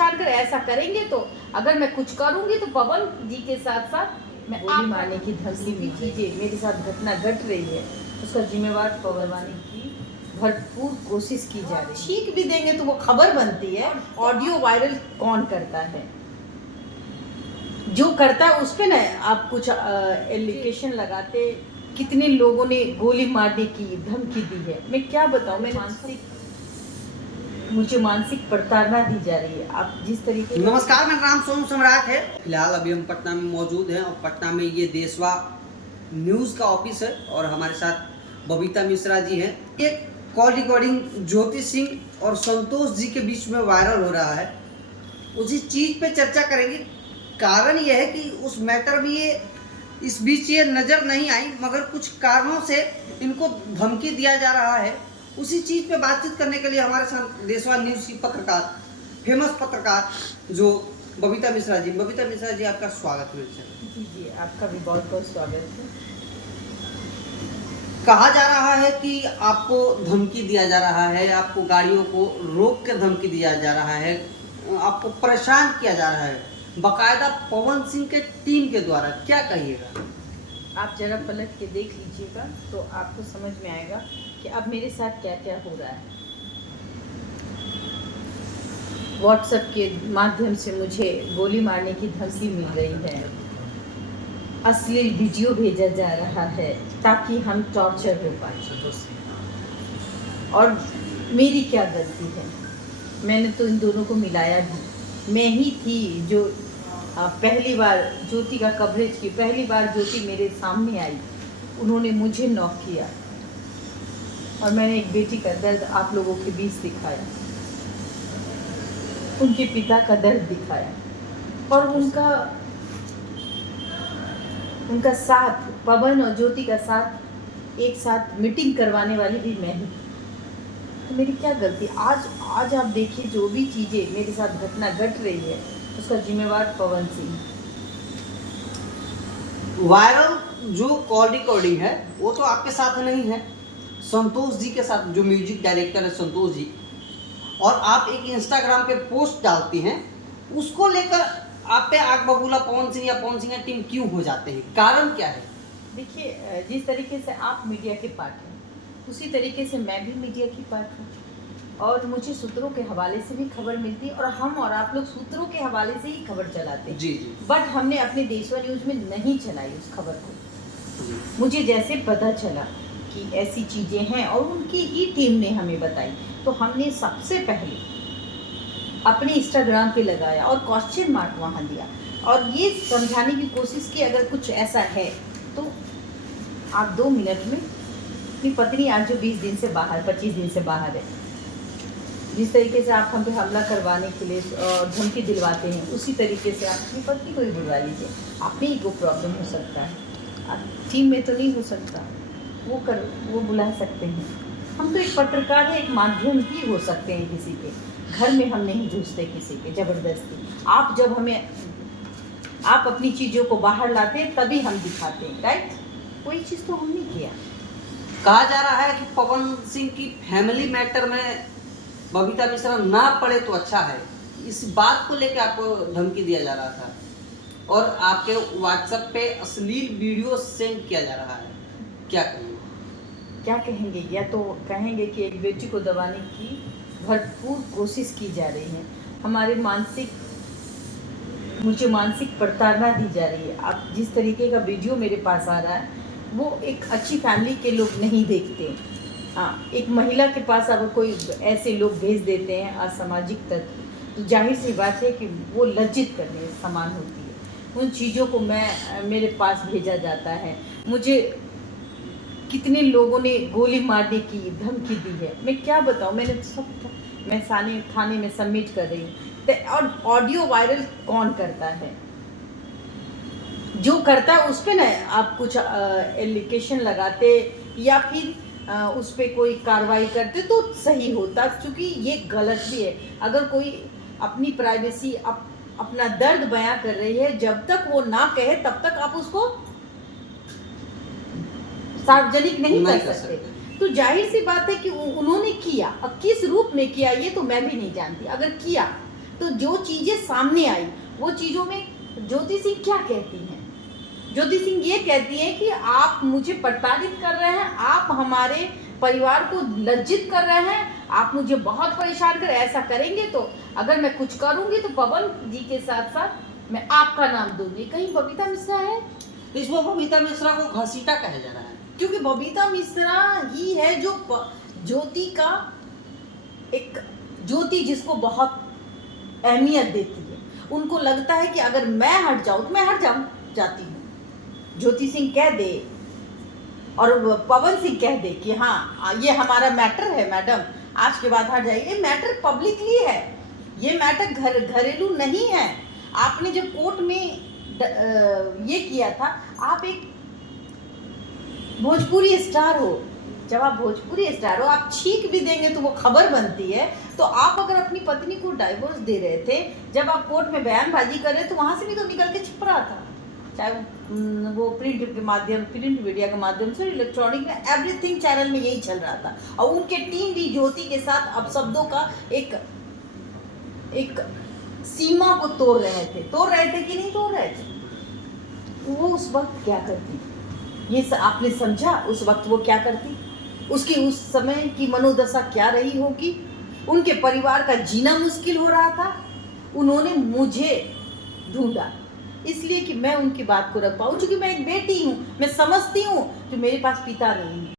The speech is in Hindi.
परेशान कर, ऐसा करेंगे तो अगर मैं कुछ करूंगी तो पवन जी के साथ साथ मैं गोली मारने की धमकी भी चीजें मेरे साथ घटना घट रही है, उसका जिम्मेवार पवन की भरपूर कोशिश की जा रही है। ठीक भी देंगे तो वो खबर बनती है। ऑडियो वायरल कौन करता है? जो करता है उस पे ना आप कुछ एलिगेशन लगाते। कितने लोगों ने गोली मारने की धमकी दी है, मैं क्या बताऊं। मुझे मानसिक प्रताड़ना दी जा रही है। आप जिस तरीके नमस्कार, मेरा नाम सोनू सम्राट है। फिलहाल अभी हम पटना में मौजूद हैं और पटना में ये देशवा न्यूज़ का ऑफिस है और हमारे साथ बबीता मिश्रा जी हैं। एक कॉल रिकॉर्डिंग ज्योति सिंह और संतोष जी के बीच में वायरल हो रहा है, उसी चीज़ पे चर्चा करेंगे। कारण यह है कि उस मैटर में ये इस बीच ये नज़र नहीं आई, मगर कुछ कारणों से इनको धमकी दिया जा रहा है। उसी चीज़ पे बातचीत करने के लिए हमारे साथ देशवा न्यूज़ की पत्रकार, फेमस पत्रकार जो बबीता मिश्रा जी। बबीता मिश्रा जी, आपका स्वागत है। जी जी, आपका भी बहुत बहुत स्वागत है। कहा जा रहा है कि आपको धमकी दिया जा रहा है, आपको गाड़ियों को रोक के धमकी दिया जा रहा है, आपको परेशान किया जा रहा है, बाकायदा पवन सिंह के टीम के द्वारा। क्या कहिएगा? आप जरा पलट के देख लीजिएगा तो आपको समझ में आएगा कि अब मेरे साथ क्या क्या हो रहा है। व्हाट्सएप के माध्यम से मुझे गोली मारने की धमकी मिल रही है, अश्लील वीडियो भेजा जा रहा है ताकि हम टॉर्चर हो पाए। और मेरी क्या गलती है? मैंने तो इन दोनों को मिलाया भी। मैं ही थी जो पहली बार ज्योति का कवरेज की, पहली बार ज्योति मेरे सामने आई, उन्होंने मुझे नॉक किया और मैंने एक बेटी का दर्द आप लोगों के बीच दिखाया, उनके पिता का दर्द दिखाया और उनका साथ, पवन और ज्योति का साथ, एक साथ मीटिंग करवाने वाली भी मैं ही। तो मेरी क्या गलती? आज आप देखिए, जो भी चीज़ें मेरे साथ घटना घट रही है उसका जिम्मेवार पवन सिंह। वायरल जो कॉल रिकॉर्डिंग है वो तो आपके साथ नहीं है, संतोष जी के साथ, जो म्यूजिक डायरेक्टर है संतोष जी। और आप एक इंस्टाग्राम पे पोस्ट डालती हैं, उसको लेकर आप पे आग बबूला पवन सिंह या पवन सिंह की टीम क्यों हो जाते हैं? कारण क्या है? देखिए, जिस तरीके से आप मीडिया के पार्ट हैं उसी तरीके से मैं भी मीडिया की पार्ट हूँ और मुझे सूत्रों के हवाले से भी खबर मिलती है और हम और आप लोग सूत्रों के हवाले से ही खबर चलाते हैं। जी जी। बट हमने अपने देशवा न्यूज़ में नहीं चलाई उस खबर को। मुझे जैसे पता चला कि ऐसी चीज़ें हैं और उनकी ही टीम ने हमें बताई, तो हमने सबसे पहले अपने इंस्टाग्राम पे लगाया और क्वेश्चन मार्क वहाँ दिया और ये समझाने की कोशिश की अगर कुछ ऐसा है तो आप 2 मिनट में अपनी पत्नी आज जो 20 दिन से बाहर, 25 दिन से बाहर है, जिस तरीके से आप हम पे हमला करवाने के लिए धमकी दिलवाते हैं, उसी तरीके से आप अपनी पत्नी को ही बुलवा लीजिए। आपने ही को प्रॉब्लम हो सकता है, टीम में तो नहीं हो सकता, वो बुला सकते हैं। हम तो एक पत्रकार है, एक माध्यम ही हो सकते हैं किसी के घर में। हम नहीं घुसते किसी के ज़बरदस्ती। आप अपनी चीज़ों को बाहर लाते हैं तभी हम दिखाते हैं, राइट? कोई चीज़ तो हमने किया। कहा जा रहा है कि पवन सिंह की फैमिली मैटर में बबीता मिश्रा ना पड़े तो अच्छा है, इस बात को लेकर आपको धमकी दिया जा रहा था और आपके व्हाट्सएप पे अश्लील वीडियो सेंड किया जा रहा है। क्या कहेंगे? क्या कहेंगे? या तो कहेंगे कि एक बेटी को दबाने की भरपूर कोशिश की जा रही है। मुझे मानसिक प्रताड़ना दी जा रही है। आप जिस तरीके का वीडियो मेरे पास आ रहा है वो एक अच्छी फैमिली के लोग नहीं देखते। हाँ, एक महिला के पास अगर कोई ऐसे लोग भेज देते हैं असामाजिक तत्व, तो जाहिर सी बात है कि वो लज्जित करने समान होती है। उन चीज़ों को मेरे पास भेजा जाता है। मुझे कितने लोगों ने गोली मारने की धमकी दी है, मैं क्या बताऊँ। मैं थाने में सबमिट कर रही हूँ। और ऑडियो वायरल कौन करता है? जो करता है उस पे ना आप कुछ एलिगेशन लगाते या फिर उस पर कोई कार्रवाई करते तो सही होता, क्योंकि ये गलत भी है। अगर कोई अपनी प्राइवेसी, अपना दर्द बयां कर रही है, जब तक वो ना कहे तब तक आप उसको सार्वजनिक नहीं कर सकते। तो जाहिर सी बात है कि उन्होंने किया, अब किस रूप में किया ये तो मैं भी नहीं जानती। अगर किया तो जो चीज़ें सामने आई वो चीज़ों में ज्योति सिंह क्या कहती हैं? ज्योति सिंह ये कहती है कि आप मुझे प्रताड़ित कर रहे हैं, आप हमारे परिवार को लज्जित कर रहे हैं, आप मुझे बहुत परेशान कर, ऐसा करेंगे तो अगर मैं कुछ करूंगी तो पवन जी के साथ साथ मैं आपका नाम दूंगी। कहीं बबीता मिश्रा है? इसमें बबीता मिश्रा को घसीटा कहा जा रहा है, क्योंकि बबीता मिश्रा ही है जो ज्योति का एक, ज्योति जिसको बहुत अहमियत देती है। उनको लगता है कि अगर मैं हट जाऊं तो मैं हट जाती हूँ। ज्योति सिंह कह दे और पवन सिंह कह दे कि हाँ ये हमारा मैटर है मैडम, आज के बाद हट जाइए। ये मैटर पब्लिकली है, ये मैटर घरेलू नहीं है। आपने जब कोर्ट में ये किया था, आप एक भोजपुरी स्टार हो, जब आप भोजपुरी स्टार हो आप छींक भी देंगे तो वो खबर बनती है। तो आप अगर अपनी पत्नी को डाइवोर्स दे रहे थे, जब आप कोर्ट में बयानबाजी कर रहे थे तो वहाँ से भी तो निकल के छिप रहा था, चाहे वो प्रिंट के माध्यम, प्रिंट मीडिया के माध्यम से, इलेक्ट्रॉनिक में, एवरीथिंग चैनल में यही चल रहा था। और उनके टीम भी ज्योति के साथ अब शब्दों का एक सीमा को तोड़ रहे थे कि नहीं तोड़ रहे थे? वो उस वक्त क्या करती, ये आपने समझा? उस वक्त वो क्या करती, उसकी उस समय की मनोदशा क्या रही होगी? उनके परिवार का जीना मुश्किल हो रहा था, उन्होंने मुझे ढूंढा इसलिए कि मैं उनकी बात को रख पाऊँ, क्योंकि मैं एक बेटी हूँ, मैं समझती हूँ कि मेरे पास पिता नहीं है।